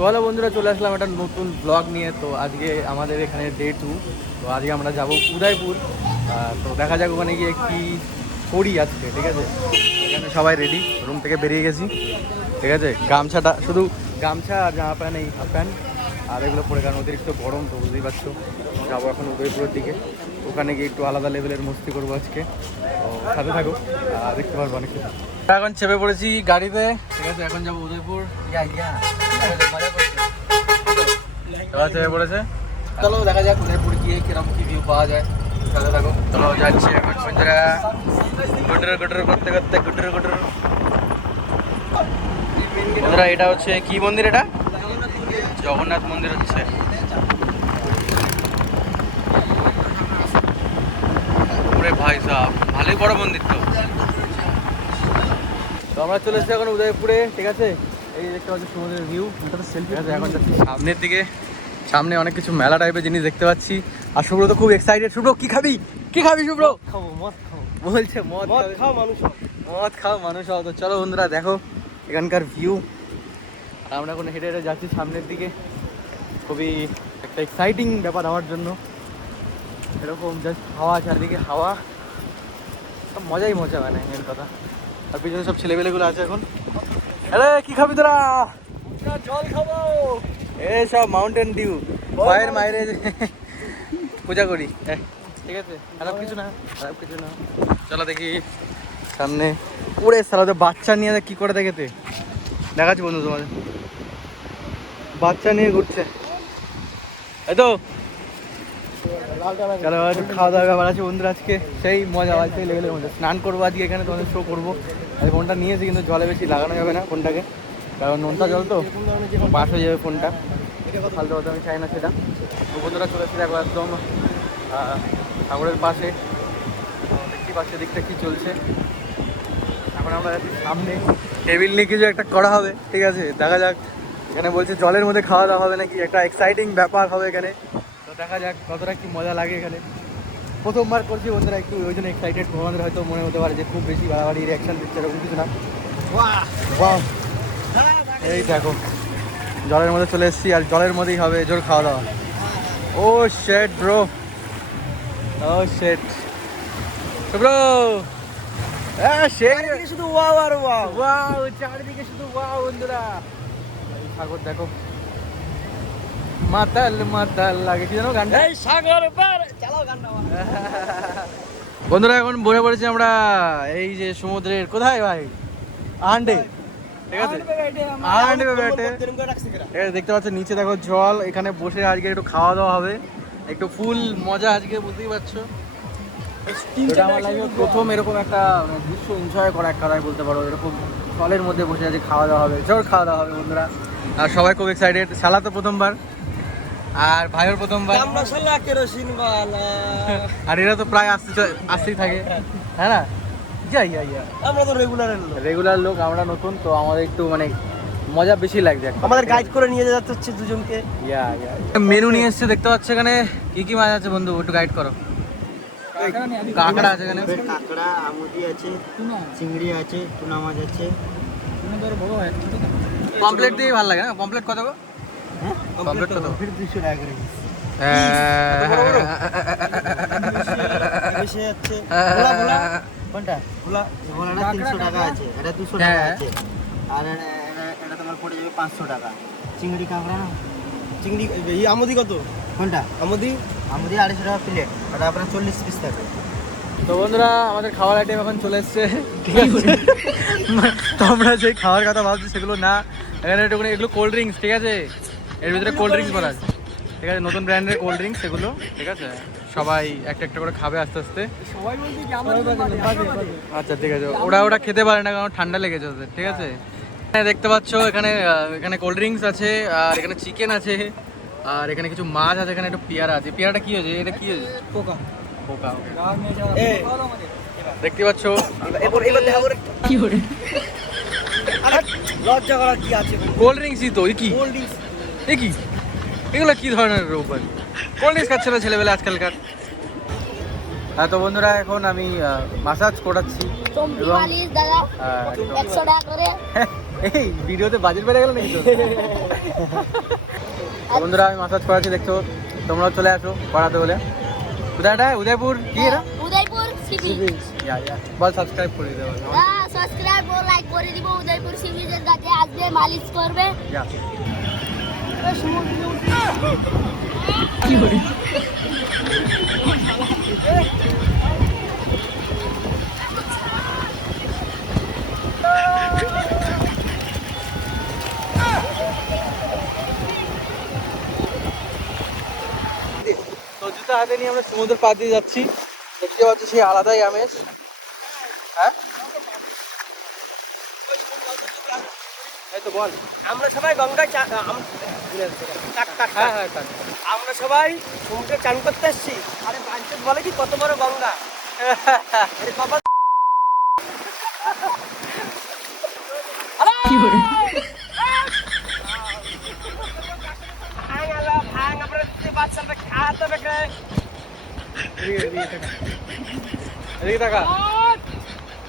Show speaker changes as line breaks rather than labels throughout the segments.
তো হ্যালো বন্ধুরা, চলে আসলাম একটা নতুন ব্লগ নিয়ে। তো আজকে আমাদের এখানে ডে টু তো আজকে আমরা যাব উদয়পুর। তো দেখা যাক ওখানে গিয়ে কি করি আজকে, ঠিক আছে? এখানে সবাই রেডি রুম থেকে বেরিয়ে গেছি, ঠিক আছে? গামছাটা, শুধু গামছা আর জামা প্যান্ট, এই হাফ প্যান্ট। আর এগুলো পরে কারণ অতিরিক্ত গরম, তো বুঝতেই পারছ। যাব এখন উদয়পুরের দিকে। ওখানে গিয়ে একটু আলাদা লেভেলের মস্তি করব আজকে। সাথে থাকো দেখতে পারব অনেক কিছু। এখন চেপে পড়েছি গাড়িতে। ঠিক আছে, এখন যাব উদয়পুর। চেপে পড়েছে। চলো, দেখা যাক উদয়পুর গিয়ে কীরকম কি ভিউ পাওয়া যায়। সাথে থাকো। চলো, যাচ্ছি এখন বন্ধুরা গুটর গুটর করতে করতে, গুটর গুটর। এটা হচ্ছে কি মন্দির এটা? জগন্নাথ মন্দির হচ্ছে। ভাই সাহ ভালোই বড় মন্দির তো। তো আমরা চলে এসেছি এখন উদয়পুরে ঠিক আছে? এই দেখতে পাচ্ছি সমুদ্রের ভিউ এটা তো সেলফি আছে এখন সামনের দিকে সামনে অনেক কিছু মেলা টাইপের জিনিস দেখতে পাচ্ছি। আর শুভ্র তো খুব এক্সাইটেড শুভ্র কি খাবি? কি খাবি শুভ্র?
খাব মদ খাব।
বলছে মদ।
খাও মানুষ
মদ খাও মানুষ হও। তো চলো বন্ধুরা দেখো এখানকার ভিউ আমরা এখন হেঁটে হেঁটে যাচ্ছি সামনের দিকে। খুবই একটা এক্সাইটিং ব্যাপার আমার জন্য। এরকম জাস্ট হাওয়া চারদিকে হাওয়া। সব মজাই মজা মানে মেন কথা। আর পিছনে সব ছেলেপেলেগুলো আছে এখন। আরে কি খাবি তোরা?
জল খাব।
এ সব মাউন্টেন ডিউ মায়েরে পূজা করি। ঠিক আছে? খারাপ কিছু না খারাপ কিছু না। চলো দেখি সামনে উড়ে সালা তো বাচ্চা নিয়ে কি করে দেখেতে দেখাচ্ছি বন্ধু তোমাদের। বাচ্চা নিয়ে ঘুরছে। এই তো চলো একটু খাওয়া দাওয়ার ব্যাপার আছে। বন্ধুরা, আজকে সেই মজা হয় সেই লেভেলের মজা স্নান করব আজকে, এখানে তোমাদের শো করব। আমি ফোনটা নিয়েছি, কিন্তু জলে বেশি লাগানো যাবে না ফোনটাকে। কারণ নোনতা জল তো, বাস হয়ে যাবে ফোনটা। ফালতু কথা আমি চাই না সেটা। বন্ধুরা, চলে এসেছে একবার একদম সাগরের পাশে। দেখতেই পাচ্ছি দিকটা কি চলছে। এখন আমরা সামনে। টেবিল নিয়ে কিছু একটা করা হবে, ঠিক আছে? দেখা যাক। এখানে বলছে জলের মধ্যে খাওয়া দাওয়া হবে নাকি? একটা এক্সাইটিং ব্যাপার হবে এখানে। দেখা যাক কতটা কি মজা লাগে এখানে। প্রথমবার করছি বন্ধুরা একটু ওই জন্য এক্সাইটেড তোমাদের হয়তো মনে হতে পারে যে খুব বেশি বাড়াবাড়ি রিয়াকশন দিচ্ছে এরকম কিছু না। এই দেখো জলের মধ্যে চলে এসেছি আর জলের মধ্যেই হবে জোর খাওয়া দাওয়া। ও শেট ব্রো ও শেট ব্রো
শুধু ওয়াও আর ওয়াও
ওয়াও চারিদিকে শুধু ওয়াও বন্ধুরা। সাগর দেখো। মাতাল মাতাল লাগে। কি জানো গানটা?
এই সাগর পার। চালাও গানটা
বন্ধুরা এখন বসে পড়েছি আমরা এই যে সমুদ্রের। কোথায় ভাই? আন্ডে ঠিক আছে?
বেটে,
দেখতে পাচ্ছ নিচে দেখো জল। এখানে বসে আজকে একটু খাওয়া দাওয়া হবে। একটু ফুল মজা আজকে বুঝতেই পারছ? আমার লাগে প্রথম এরকম একটা মানে দৃশ্য এনজয় করা এক কথায় বলতে পারো। এরকম জলের মধ্যে বসে আজকে খাওয়া দাওয়া হবে। জোর খাওয়া দাওয়া হবে বন্ধুরা। আর সবাই খুব এক্সাইটেড শালা তো প্রথমবার। আর ভাইয়ের প্রথমবার।
আমরা শালা কেরোসিন বালা।
আর এরা তো প্রায় আসতে আসতেই থাকে। হ্যাঁ না? যাই যাই
আমরা তো রেগুলার লোক।
রেগুলার লোক আমরা নতুন তো আমাদের একটু মানে মজা বেশি লাগছে
আমাদের গাইড করে নিয়ে যেতে হচ্ছে দুজনকে।
ইয়া ইয়া মেনু নিয়ে এসছে দেখতে পাচ্ছ এখানে? কি কি মাছ আছে বন্ধু? একটু গাইড করো। কাঁকড়া আছে এখানে।
কাঁকড়া আমুদি আছে চিংড়ি আছে টুনা মাছ আছে।
পমপ্লেট দিয়ে ভালো লাগে না? পমপ্লেট কত গো?
হ্যাঁ
কত?
ফির দুশো টাকা করে piece।
এসে ভোলা ভোলা
কোনটা
ভোলা
ভোলাটা তিনশো টাকা আছে এটা দুশো টাকা
হ্যাঁ।
আছে আর এটা- এটা- এটা তোমার পড়ে যাবে পাঁচশো টাকা চিংড়ি কাঁকড়া না
চিংড়ি এই আমদি কত
কোনটা
আমদি
আমুদি আড়াইশো টাকা প্লেট ওটা আপনার চল্লিশ পিস থাকে
তো বন্ধুরা আমাদের খাওয়ার আইটেম এখন চলে এসছে ঠিক আছে তোমরা যে খাওয়ার কথা ভাবছ সেগুলো না এখানে একটু এগুলো কোল্ড ড্রিঙ্কস ঠিক আছে এর ভিতরে কোল্ড ড্রিঙ্কস ভরা আছে। ঠিক আছে নতুন ব্র্যান্ডের কোল্ড ড্রিঙ্কস এগুলো ঠিক আছে? সবাই একটা একটা করে খাবে আস্তে আস্তে।
সবাই বলছে কি আমাদের
আচ্ছা ঠিক আছে। ওরা ওরা খেতে পারে না কারণ ঠান্ডা লেগেছে ওদের ঠিক আছে? এখানে দেখতে পাচ্ছ এখানে এখানে কোল্ড ড্রিঙ্কস আছে আর এখানে চিকেন আছে আর এখানে কিছু মাছ আছে এখানে একটু পেয়ারা আছে। পেয়ারাটা কি হয়েছে? এটা কি হয়েছে?
পোকা।
পোকা দেখতে পাচ্ছ?
করে কি করে? লজ্জা করার কি আছে?
কোল্ড ড্রিঙ্কসই তো কি?
কোল্ড ড্রিঙ্কস
এ কি? এগুলো কি ধরনের রোবট? কোল্ড ড্রিঙ্কস খাচ্ছে না ছেলেবেলা আজকালকার? হ্যাঁ তো বন্ধুরা এখন আমি মাসাজ করাচ্ছি। এবং
করে।
এই ভিডিওতে বাজেট বেড়ে গেল নাকি বন্ধুরা আমি মাসাজ করাচ্ছি দেখছ। তোমরাও চলে আসো করাতে বলে এটা উদয়পুর কি
উদয়পুর সিবি
ইয়া ইয়া। বল সাবস্ক্রাইব করে দেবো
সাবস্ক্রাইব ও লাইক করে দিব উদয়পুর সিবিজের কাছে। আসবে মালিশ করবে।
জুতা হাতে নিয়ে আমরা সমুদ্র পাড় দিয়ে যাচ্ছি। দেখতে পাচ্ছি সেই আলাদাই আমেজ। হ্যাঁ? এই তো বল।
আমরা সবাই গঙ্গায়
হ্যাঁ হ্যাঁ
আমরা সবাই সমুদ্রে চান করতে এসছি। আরে বাঞ্চত বলে কি? কত বড় গঙ্গা।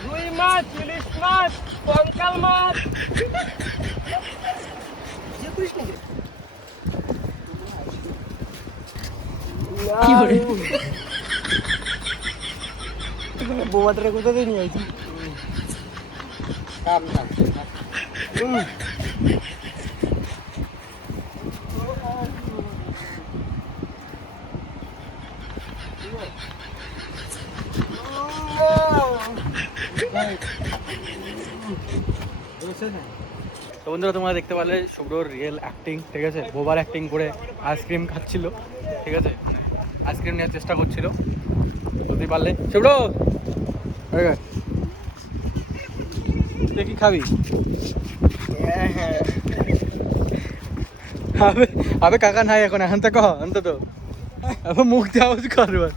রুই মাছ ইলিশ মাছ কঙ্কাল মাছ। বোয়াটারে কোথা নিয়ে।
তো বন্ধুরা, তোমরা দেখতে পারলে শুভ্রর রিয়েল অ্যাক্টিং ঠিক আছে বোবার অ্যাক্টিং করে আইসক্রিম খাচ্ছিল, ঠিক আছে আইসক্রিম নেওয়ার চেষ্টা করছিল। বুঝতেই পারলে। তুই কি খাবি? আবে আবে কাকা নাই এখন এখন তো কহ অন্তত আবে মুখ দিয়ে আওয়াজ করবার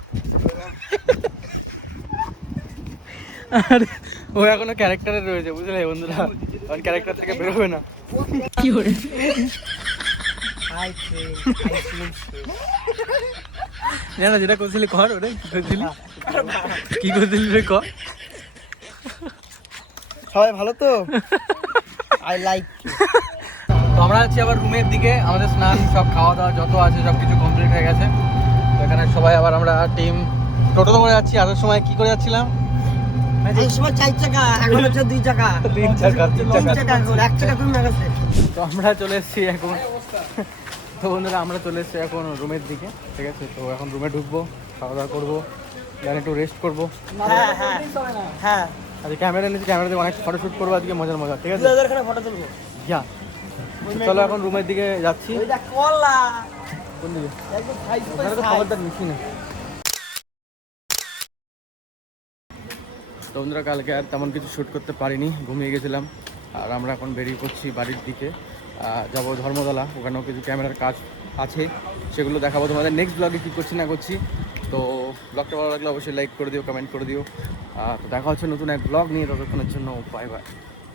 আরে ও এখনও ক্যারেক্টারে রয়েছে বুঝলে বন্ধুরা? কারণ ক্যারেক্টার থেকে বেরোবে না। জানা যেটা করছিলি কর ওরে কি করছিলি? কি করছিলি রে কর?
সবাই ভালো তো? আই লাইক
তো আমরা আছি আবার রুমের দিকে আমাদের স্নান সব খাওয়া দাওয়া যত আছে সব কিছু কমপ্লিট হয়ে গেছে। তো এখানে সবাই আবার আমরা টিম টোটো করে যাচ্ছি। আসার সময় কি করে যাচ্ছিলাম? তো আমরা চলে এসেছি এখন। তো বন্ধুরা আমরা চলে এসেছি এখন রুমের দিকে ঠিক আছে? তো এখন রুমে ঢুকবো খাওয়া দাওয়া করব দেন একটু রেস্ট করব।
হ্যাঁ হ্যাঁ হ্যাঁ।
আজকে ক্যামেরা নিয়েছি ক্যামেরাতে অনেক ফটো শ্যুট করব আজকে মজার মজা ঠিক আছে?
ফটো তুলবো।
চলো এখন রুমের দিকে যাচ্ছি। কোন দিকে না তো বন্ধুরা কালকে আর তেমন কিছু শ্যুট করতে পারিনি ঘুমিয়ে গেছিলাম। আর আমরা এখন বেরিয়ে পড়ছি বাড়ির দিকে। যাব ধর্মতলা, ওখানেও কিছু ক্যামেরার কাজ আছে, সেগুলো দেখাবো তোমাদের। নেক্সট ব্লগে কী করছি না করছি, তো ব্লগটা ভালো লাগলে অবশ্যই লাইক করে দিও কমেন্ট করে দিও। তো দেখা হচ্ছে নতুন এক ব্লগ নিয়ে, ততক্ষণের জন্য বাই বাই